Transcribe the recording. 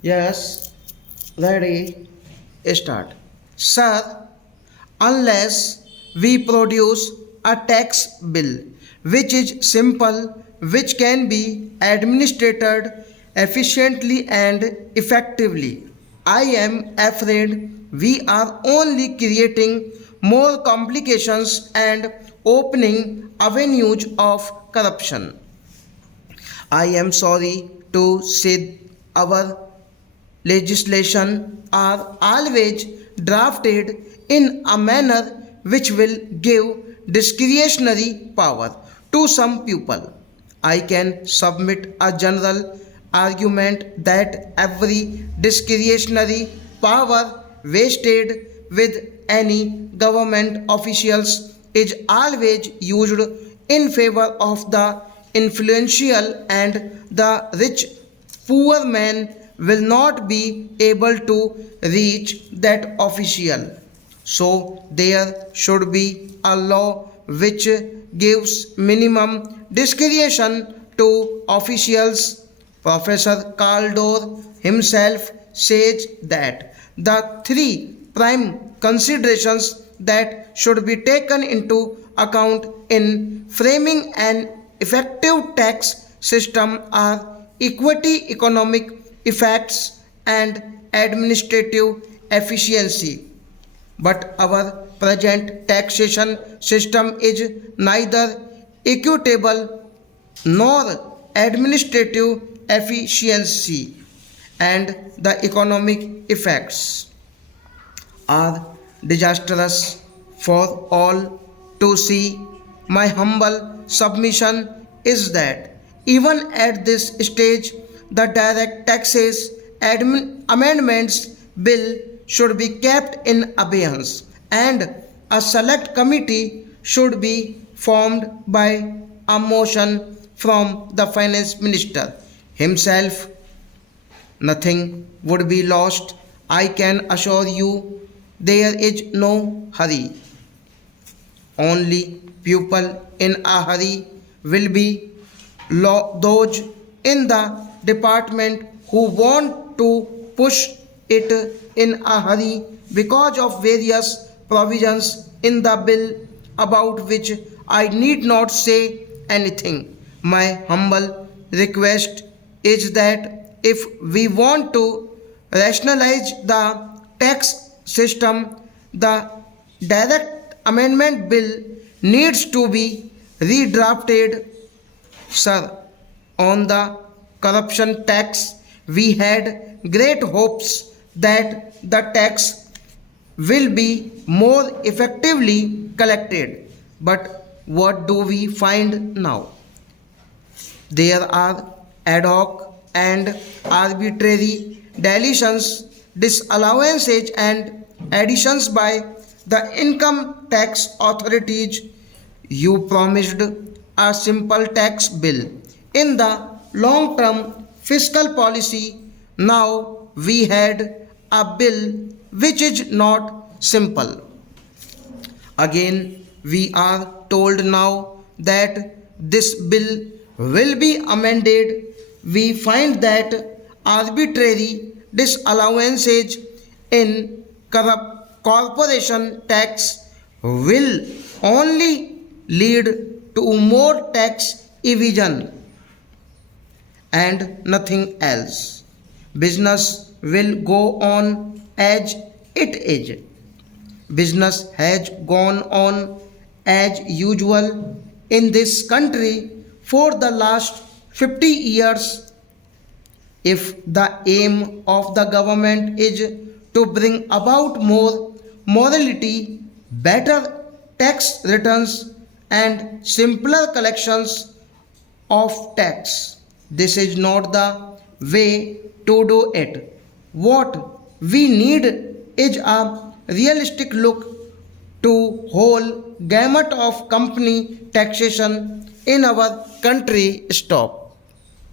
Yes, ready, start. Sir, unless we produce a tax bill which is simple, which can be administered efficiently and effectively, I am afraid we are only creating more complications and opening avenues of corruption. I am sorry to say our legislation are always drafted in a manner which will give discretionary power to some people. I can submit a general argument that every discretionary power vested with any government officials is always used in favor of the influential, and the rich poor man will not be able to reach that official. So there should be a law which gives minimum discretion to officials. Professor Caldor himself says that the three prime considerations that should be taken into account in framing an effective tax system are equity, economic effects, and administrative efficiency. But our present taxation system is neither equitable nor administrative efficiency, and the economic effects are disastrous for all to see. My humble submission is that even at this stage, the direct taxes amendments bill should be kept in abeyance, and a select committee should be formed by a motion from the finance minister himself. Nothing would be lost. I can assure you there is no hurry. Only people in a hurry will be those in the department who want to push it in a hurry because of various provisions in the bill about which I need not say anything. My humble request is that if we want to rationalize the tax system, the direct amendment bill needs to be redrafted. Sir, on the corruption tax, we had great hopes that the tax will be more effectively collected. But what do we find now? There are ad hoc and arbitrary deletions, disallowances, and additions by the income tax authorities. You promised a simple tax bill in the long term fiscal policy. Now we had a bill which is not simple. Again, we are told now that this bill will be amended. We find that arbitrary disallowances in corporation tax will only lead to more tax evasion and nothing else. Business will go on as it is. Business has gone on as usual in this country for the last 50 years. If the aim of the government is to bring about more morality, better tax returns, and simpler collections of tax, this is not the way to do it. What we need is a realistic look to whole gamut of company taxation in our country. Stop.